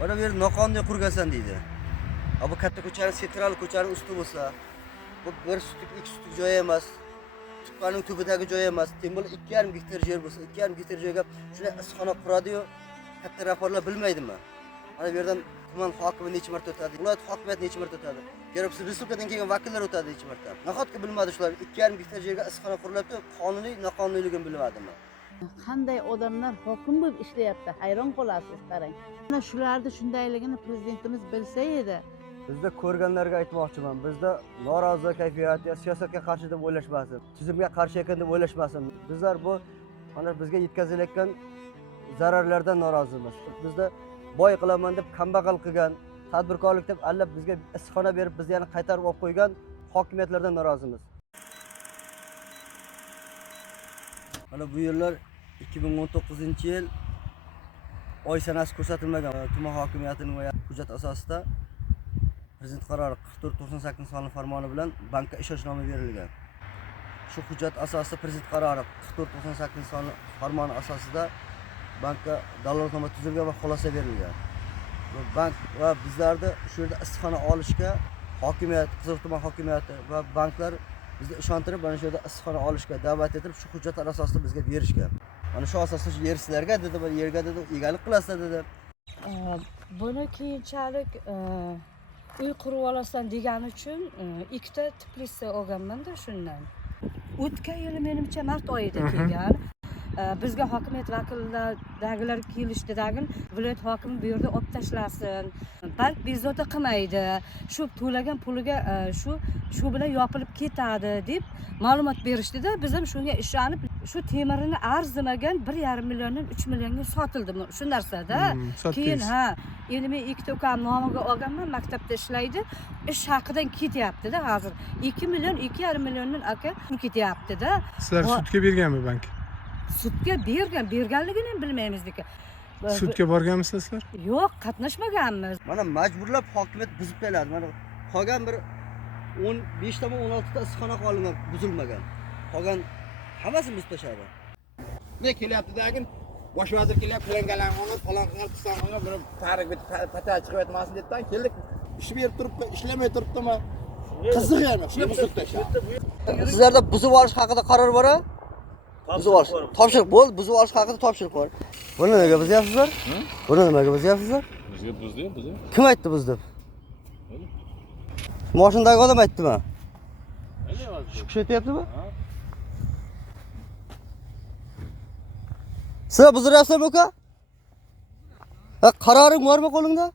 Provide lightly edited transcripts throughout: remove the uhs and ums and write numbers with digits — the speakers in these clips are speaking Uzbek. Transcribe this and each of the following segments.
Bana bir noqonli qurgansan deydi. Bu katta ko'chaning sentral ko'chaning usti bo'lsa, bu bir sutuk, ikki sutuk joy emas. Tutqaning tubidagi joy emas. Tem bo'lib 2,5 gektar yer bo'lsa, 2,5 gektar joyga shunday issiqxona quradi-yu, katta raporlar bilmaydimi? Mana bu yerdan tuman hokimi necha marta o'tadi, viloyat hokimiyati necha marta o'tadi. Garib respublikadan kelgan vakillar o'tadi necha marta. Nahotki bilmadi shular 2,5 gektar yerga issiqxona qurilyapti, qonuniy, noqonuniyligini bilmadimi? Qanday odamlar hokim bo'lib ishlayapti, hayron qolasiz qarang. Mana shularni shundayligini prezidentimiz bilsa edi. Bizda ko'rganlarga aytmoqchiman. Bizda norozi kayfiyat, siyosatga qarshi deb o'ylashmasin, tizimga qarshi ekan deb o'ylashmasin. Bizlar bu mana bizga yetkazilayotgan zararlardan norozimiz. Bizda boy qilaman deb kambag'al qilgan, tadbirkorlik deb allab bizga issiqxona berib, bizni yana qaytarib olib qo'ygan hokimiyatlardan norozimiz. Mana bu yillar 2019-yil oy sanasi ko'rsatilmagan tuman hokimiyatining hujjat asosida Prezident qarori 4498 sonli farmoni bilan bankka ishonchnoma berilgan. Shu hujjat asosida Prezident qarori 4498 sonli farmoni asosida bankka dalolatnoma tuzilgan va xulosa berilgan. Bank va bizlarda shu yerda issiqxona olishga hokimiyat, Qizilsuv tuman hokimiyati va banklar bizni ishontirib, mana shu yerda issiqxona olishga da'vat etib, shu hujjatlar asosida bizga berishgan. Mana shu asosda yer sizlarga dedi, bir yerga dedi, egalik qilasizlar dedi. Buni keyinchalik uy qurib olasan degani uchun ikkita teplitsa olganman-da shundan. O'tgan yili menimcha mart oyida kelgan. Bizga hokimiyat vakillaridagilar kelishdi-dagin, viloyat hokimi bu yerda olib tashlasin. Bank bezovta qilmaydi. Shu to'lagan puliga shu bilan yopilib ketadi deb ma'lumot berishdi-da, biz ham shunga ishonib, shu temirini arzimagan 1,5 milliondan 3 millionga sotildi shu narsada. Keyin endi men ikkita ukam nomiga olganman, maktabda ishlaydi. Ish haqidan ketyapti-da hozir. 2 million, 2,5 milliondan aka ketyapti-da. Sizlar sudga berganmi bank? Sudga berganligini bilmaymiz lekin. Sudga borganmisizlar sizlar? Yo'q, qatnashmaganmiz. Mana majburlab hokimiyat buzib qo'yiladi. Mana qolgan bir 15 ta 16 ta issiqxona qolingan, buzilmagan. Qolgan hammasini buzib tashladi. Ne kelyapti-dagin, bosh vazir kelyapti, filangalarni olib, qilsanlar bir tarik pata chiqib aytmasin dedidan keldik. Ish berib turibdi, ishlamay turibdimi? Qiziq yana, shuni buzib tashladi. Sizlarda buzib olish haqida qaror bor-a? Buzib olish. Topshiriq bo'ldi, buzib olish haqida topshiriq bor. Buni nimaga buzyapsizlar? Buni nimaga buzyapsizlar? Bizga buzdi. Kim aytdi buz deb? Mashinadagi odam aytdimi? Shu kishi aytyaptimi? Sizlar buziryapsizmi uka? Qaroring bormi qo'lingda?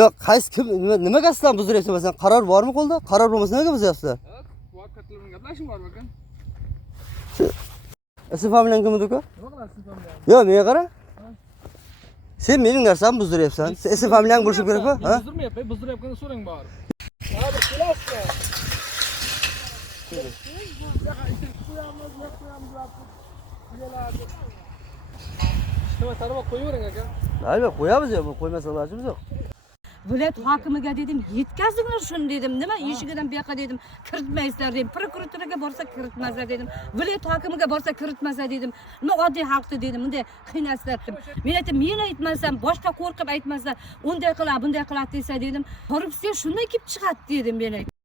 Yo'q, qaysi kim nimaga sizlar buziryapsiz masalan? Qaror bormi qo'lda? Qaror bo'lmasa nimaga buzyapsizlar? Bor kattalar bilan gaplashing bor ekan. Ism familiyang kim edi uka? Yo'q, menga qara. Sen mening narsamni buzdiryapsan. Sen ism familiyang bo'lsa kerak-ku, ha? Buzdirmayapman, buzdiryapganda so'rang bor. Hozir kelasizmi? Nima tarmoq qo'yavering aka? Mayli, qo'yamiz ya, bu qo'ymasa ilojimiz yo'q. Viloyat hokimiga dedim, yetkazinglar shuni dedim. Nima eshigidan bu yoqqa dedim, kiritmaysizlar dedim. Prokuraturaga borsa kiritmasa dedim. Viloyat hokimiga borsa kiritmasa dedim. Nima oddiy xalqni dedim, bunday qiynasizlar dedim. Men aytdim, men aytmasam, boshqa qo'rqib aytmasa, unday qiladi, bunday qiladi desa dedim. Korrupsiya shunday kelib chiqadi dedim men aytdim.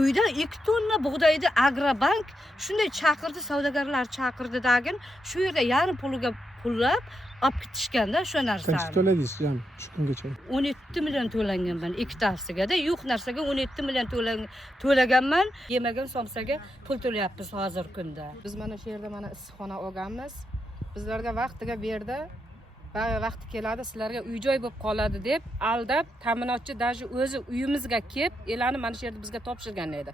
Uyda 2 tonna bug'doyni Agrobank shunday chaqirdi, savdogarlar chaqirdi-dagin, shu yerda yarim puliga pullab olib ketishganda shu narsani. Qancha to'ladingiz jami shu kungacha? 17 million to'langanman ikkitasiga-da. Yo'q narsaga 17 million to'laganman. Yemagan somsaga pul to'layapmiz hozir kunda. Biz mana shu yerda mana issiqxona olganmiz. Bizlarga vaqtiga berdi. Vaqti keladi, sizlarga uy-joy bo'lib qoladi deb aldab, ta'minotchi даже o'zi uyimizga kelib, elani mana shu yerda bizga topshirgan edi.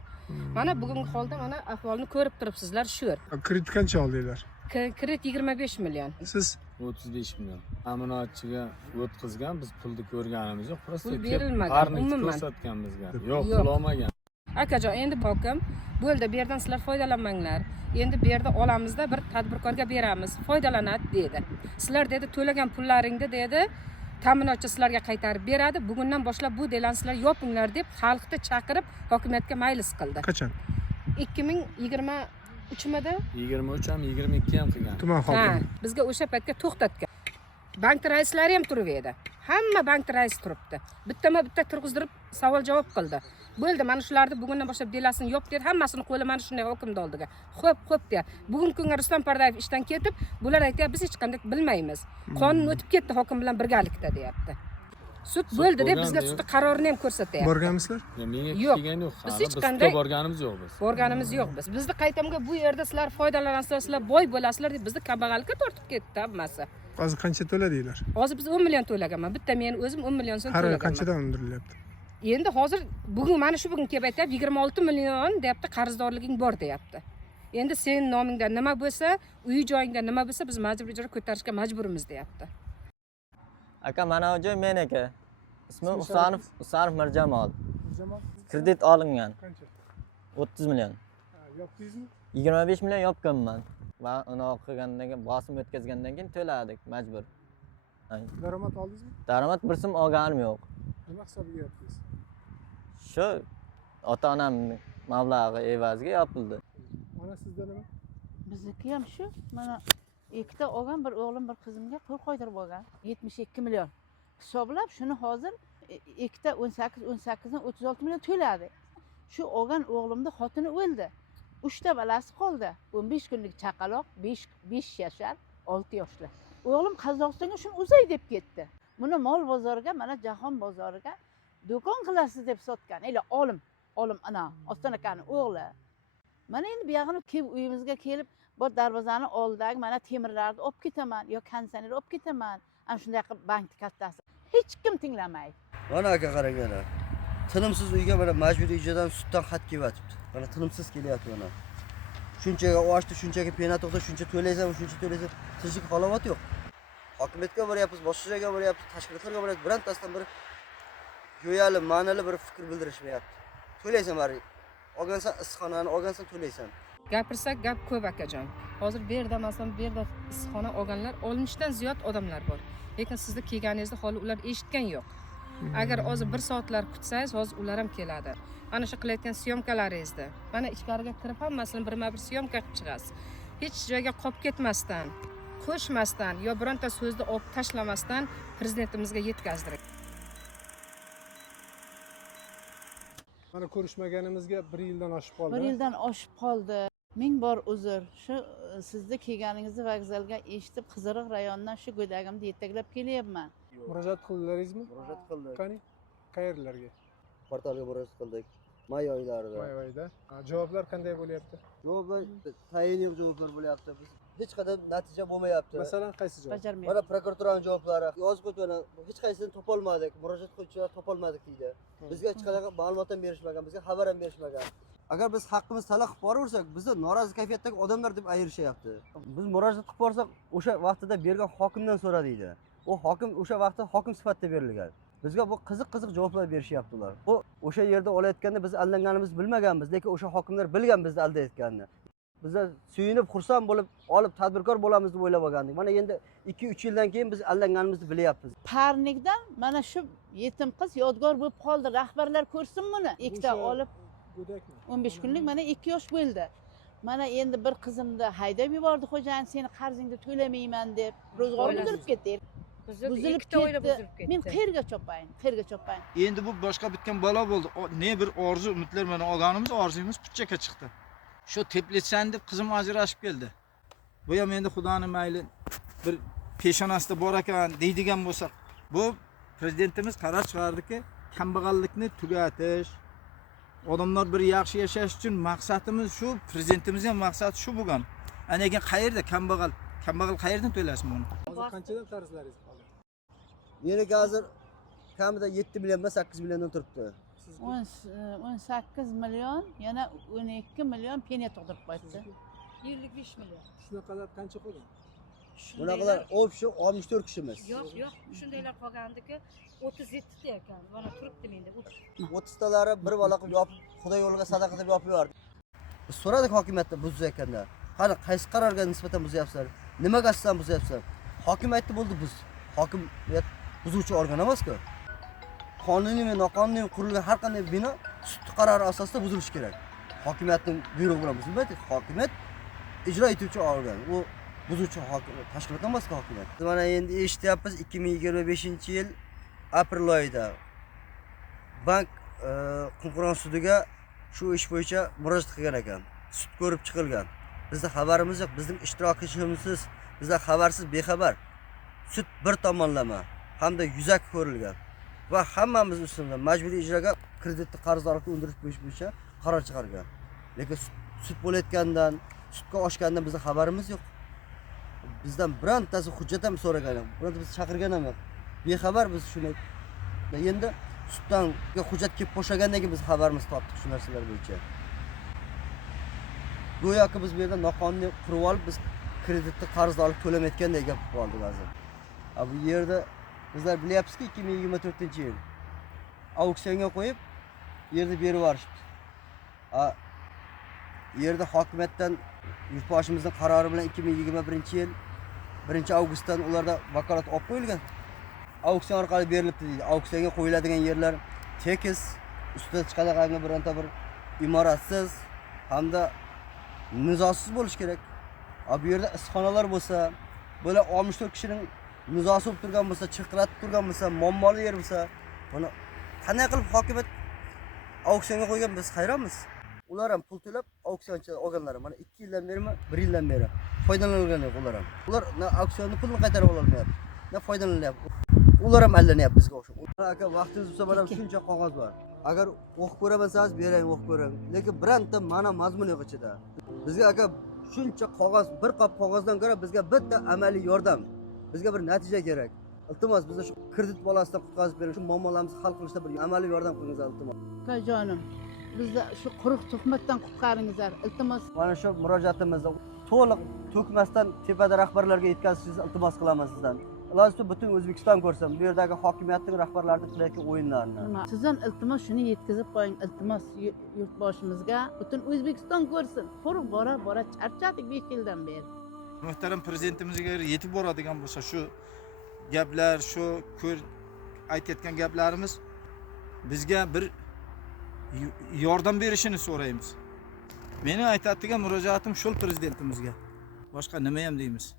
Mana bugungi holda mana ahvolni ko'rib turibsizlar shu. Kredit qancha oldinglar? Kredit 25 million. Siz 35 million. Ta'minotchiga o'tkazgan, biz pulni ko'rganimiz yo'q. Prosta Pul berilmagan, umuman ko'rsatgan bizga. Yo'q, pul olmagan. Akajon, endi hokim bo'ldi, bu yerdan sizlar foydalanmanglar. Endi bu yerda olamizda bir tadbirkorga beramiz, foydalanadi dedi. Sizlar dedi to'lagan pullaringni dedi, ta'minotchi sizlarga qaytarib beradi. Bugundan boshlab bu delan sizlar yopinglar deb xalqni chaqirib hokimiyatga maylis qildi. qachon? 2023 mida? 23 ham 22 ham qilgan. Tuman hokimi. Bizga o'sha paytga to'xtatgan. bank raislari ham turib edi. Hamma bank raisi turibdi. Bitta turg'izdirib savol javob qildi. Bo'ldi, mana shularni bugundan boshlab delasini yop dedi, hammasini qo'li mana shunday hukmni oldiga. Xo'p deya. Bugungi kunga Rustam Pardayev ishdan ketib, bular aytayapti, biz hech qanday bilmaymiz. Qonun o'tib ketdi hokim bilan birgalikda deyapti. Sud bo'ldi deb bizga sudda qarorini ham ko'rsatyapti. Borganmisizlar? Menga Yo'q. kelgani yo'q. Biz Hali hech biz qanday borganimiz yo'q biz. Borganimiz yo'q biz. Bizni qaytamga bu yerda sizlar foydalanasizlar, sizlar boy bo'lasizlar deb bizni kambag'allikka tortib ketdi hammasi. Hozir qancha to'ladinglar? Hozir biz 10 million to'laganman. Bitta men o'zim 10 million so'm Har oy to'laganman. qanchadan undirilyapti? Endi hozir mana shu bugun kelib aytayapti, 26 million deyapti, qarzdorliging bor deyapti. Endi sen nomingda nima bo'lsa, uy joyingda nima bo'lsa, biz majburiy ijro ko'tarishga majburimiz deyapti. Aka, mana bu joy meniki. Ismim Usanov Mirjamol. Jamoat Kredit olingan. qancha? 30 million. Yopdingizmi? 25 million yopganman. Va uni qilgandan keyin bosim o'tkazgandan keyin to'ladik majbur. Daromad oldingizmi? Daromad bir so'm olganim yo'q. Nima hisobiga yopdingiz? Shu ota-onam mablag'i evaziga yopildi. Ona sizda nima? Bizniki ham shu. Mana ikkita olgan, bir o'g'lim, bir qizimga qo'l qo'ydirib olgan. 72 million. Hisoblab shuni hozir ikkita 18 dan 36 million to'ladi. Shu olgan o'g'limni xotini o'ldi. 3 ta balasi qoldi. 15 kunlik chaqaloq, 5 yashar, 6 yoshli. O'g'lim Qozog'istonga shuni uzay deb ketdi. Buni mol bozoriga, mana jahon bozoriga do'kon qilasiz deb sotgan. Olim ana Oston akani o'g'li. Mana endi bu yog'ini kelib uyimizga kelib, bu darvozani oldidagi mana temirlarni olib ketaman, yo konditsioner olib ketaman. Ana shunday qilib bankni kattasi. Hech kim tinglamaydi. Mana aka qaranglar. Tinimsiz uyga mana majburiy ijrodan suddan xat kelyapti. Mana tinimsiz kelyapti mana. Shunchaga ochdi, shunchaga pena to'xta, shuncha to'laysan, shuncha to'laysan. Tinchlik halovat yo'q. Hokimiyatga boryapmiz, boshqa joyga boryapmiz, tashkilotlarga boryapmiz. Birantasidan bir go'yali, ma'noli bir fikr bildirishmayapti. To'laysan bari. Olgansan issiqxonani, olgansan to'laysan. Gapirsak gap ko'p akajon. Hozir bu yerda masalan bu yerda issiqxona olganlar 60 dan ziyod odamlar bor. Lekin sizni kelganingizni hali ular eshitgan yo'q. Agar hozir 1 soatlar kutsangiz, hozir ular ham keladi. Ana shu qilayotgan syomkalaringizni, mana ichkariga kirib hammasini birma-bir syomka qilib chiqasiz. Hech joyga qolib ketmasdan, qo'shmasdan yo bironta so'zni olib tashlamasdan prezidentimizga yetkazdiring. Mana ko'rishmaganimizga 1 yildan oshib qoldi. 1 yildan oshib qoldi. Ming bor uzr. Shu sizni kelganingizni vokzalga eshitib, Qiziriq rayonidan shu go'dagimni yetaklab kelyapman. Murojaat qildingizmi? Murojaat qildik. Qani? Qayerlarga? Portalga murojaat qildik. May oylarida. May oyida. Javoblar qanday bo'lyapti? Javoblar tayin yo'q javoblar bo'lyapti. Biz hech qanday natija bo'lmayapti. Masalan, qaysi javob? Bajarmayapti. Mana prokuraturaning javoblari yozib qo'ygan, hech qaysini topolmadik, murojaat qiluvchilar topolmadik deydi. Bizga hech qanaqa ma'lumot ham berishmagan, bizga xabar ham berishmagan. Agar biz haqqimiz talab qilib boraversak, bizni norozi kayfiyatdagi odamlar deb ayrishyapti. Biz murojaat qilib borsak, o'sha vaqtida bergan hokimdan so'ra deydi. U hokim o'sha vaqtda hokim sifatida berilgan. Bizga bu qiziq javoblar berishyapti ular. Bu o'sha yerda olayotganda biz aldanganimizni bilmaganmiz, lekin o'sha hokimlar bilgan bizni aldayotganini. Bizlar suyunib, xursand bo'lib, olib tadbirkor bo'lamiz deb o'ylab olgandik. Mana endi 2-3 yildan keyin biz aldanganimizni bilyapmiz. Parnikdan mana shu yetim qiz yodgor bo'lib qoldi. Rahbarlar ko'rsin buni. Ikkita olib Go'dakmi? 15 kunlik mana 2 yosh bo'ldi. Mana endi bir qizimni haydab yubordi xo'jayin, seni qarzingni to'lamayman deb. Ro'zg'or buzilib ketdi. Buzilib ketdi. Men qayerga chopayin? Endi bu boshqa bitgan balo bo'ldi. Ne bir orzu, umidlar mana olganimiz orzuyimiz puchchaka chiqdi. Shu teplitsan deb qizim ajrashib keldi. Bu ham endi Xudoning mayli bir peshonasida bor ekan deydigan bo'lsak, bu prezidentimiz qaror chiqardiki, kambag'allikni tugatish, odamlar bir yaxshi yashash uchun maqsadimiz shu, prezidentimizning ham maqsadi shu bo'lgan. Ana keyin qayerda kambag'al qayerdan to'lasin buni? Hozir qanchadan qarzlaringiz qoldi? Meniki hozir kamida 7 million va 8 milliondan turibdi. 18 million, yana 12 million penya to'g'dirib qo'ydi. Yillik 5 million. Shunaqalar qancha qolgan? Bunaqalar o'pshi 64 kishimiz. Yo'q, shundaylar qolgandiki 37 ta ekan. Mana turibdi menda. 30 talari bir bola qilib yopib, Xudo yo'liga sadaqa deb yopib yubordi. Biz so'radik hokimiyatdan buzayotganda. Qani qaysi qarorga nisbatan buzyapsizlar? Nimaga sizdan buzyapsizlar? Hokim aytdi bo'ldi biz. Hokimiyat buzuvchi organ emas-ku. Qonuniy va noqonuniy qurilgan har qanday bino sud qarori asosida buzilishi kerak. Hokimiyatning buyrug'i bilan buzilmaydi. Hokimiyat ijro etuvchi organ. U buzuvchi tashkilotdan boshqa hokimiyat. Biz mana endi eshityapmiz 2025-yil aprel oyida bank konkurans sudiga shu ish bo'yicha murojaat qilgan ekan. Sud ko'rib chiqilgan. Bizda xabarimiz yo'q, bizning ishtirokchimizsiz, bizlar xabarsiz, bexabar. Sud bir tomonlama hamda yuzak ko'rilgan va hammamiz ustidan majburiy ijroga kreditni qarzdorlikni undirish bo'yicha qaror chiqargan. Lekin sud bo'layotgandan, sudga oshgandan bizning xabarimiz yo'q. Bizdan birontasi hujjat ham so'ragan yo'q. Bironta biz chaqirgan ham yo'q. Bexabar biz shuni. Endi suddan hujjat kelib qo'shagandan keyin biz xabarimiz topdik shu narsalar bo'yicha. Go'yoki biz bu yerda noqonuniy qurib olib, biz kreditni qarzdorlik to'lamayotganday gap qildik hozir. Bu yerda bizlar bilyapsizki 2024-yil auksionga qo'yib yerni berib yuborishibdi. Yerda hokimiyatdan yurtboshimizning qarori bilan 2021-yil 1-avgustdan ularda vakolat olib qo'yilgan. Auksion orqali berilibdi deydi. Auksionga qo'yiladigan yerlar tekis, ustida chiqadigan bironta bir imoratsiz hamda nizosiz bo'lish kerak. Bu yerda issiqxonalar bo'lsa, böyle 64 kishining nizosi bo'lib turgan bo'lsa, chiqratib turgan bo'lsa, muammoli yer bo'lsa, buni qanday qilib hokimiyat auksionga qo'ygan biz hayronmiz. Ular ham pul to'lab auksionchilar olganlar. Mana 2 yildan berimi, 1 yildan beri foydalanilgan yo'q ular ham. Ular na auksionni pulini qaytarib ola olmayapti, na foydalanyapti. Ular ham allanyapti bizga o'xshab. Aka, vaqtingiz bo'lsa, mana shuncha qog'oz bor. Agar o'qib ko'raman desangiz, beraylik, o'qib ko'ring. Lekin bironta ma'no mazmun yo'q ichida. Bizga aka shuncha qog'oz, bir qop qog'ozdan ko'ra bizga bitta amaliy yordam, bizga bir natija kerak. Iltimos bizni shu kredit bolasidan qutqazib bering, shu muammolarimizni hal qilishda bir amaliy yordam qilingizlar iltimos. Akajonim, bizni shu quruq tuhmatdan qutqaringizlar, iltimos. Mana shu murojaatimizni to'liq to'kmasdan tepada rahbarlarga yetkazishingizni iltimos qilaman sizdan. Iloji butun O'zbekiston ko'rsin bu yerdagi hokimiyatning rahbarlarining qilayotgan o'yinlarini. Sizdan iltimos shuni yetkazib qo'ying, iltimos yurtboshimizga, butun O'zbekiston ko'rsin. Quruq bora charchadik 5 yildan beri. Muhtaram prezidentimizga yetib boradigan bo'lsa shu gaplar, shu aytayotgan gaplarimiz bizga bir yordam berishini so'raymiz. Meni aytadigan murojaatim shu prezidentimizga. Boshqa nima ham deymiz?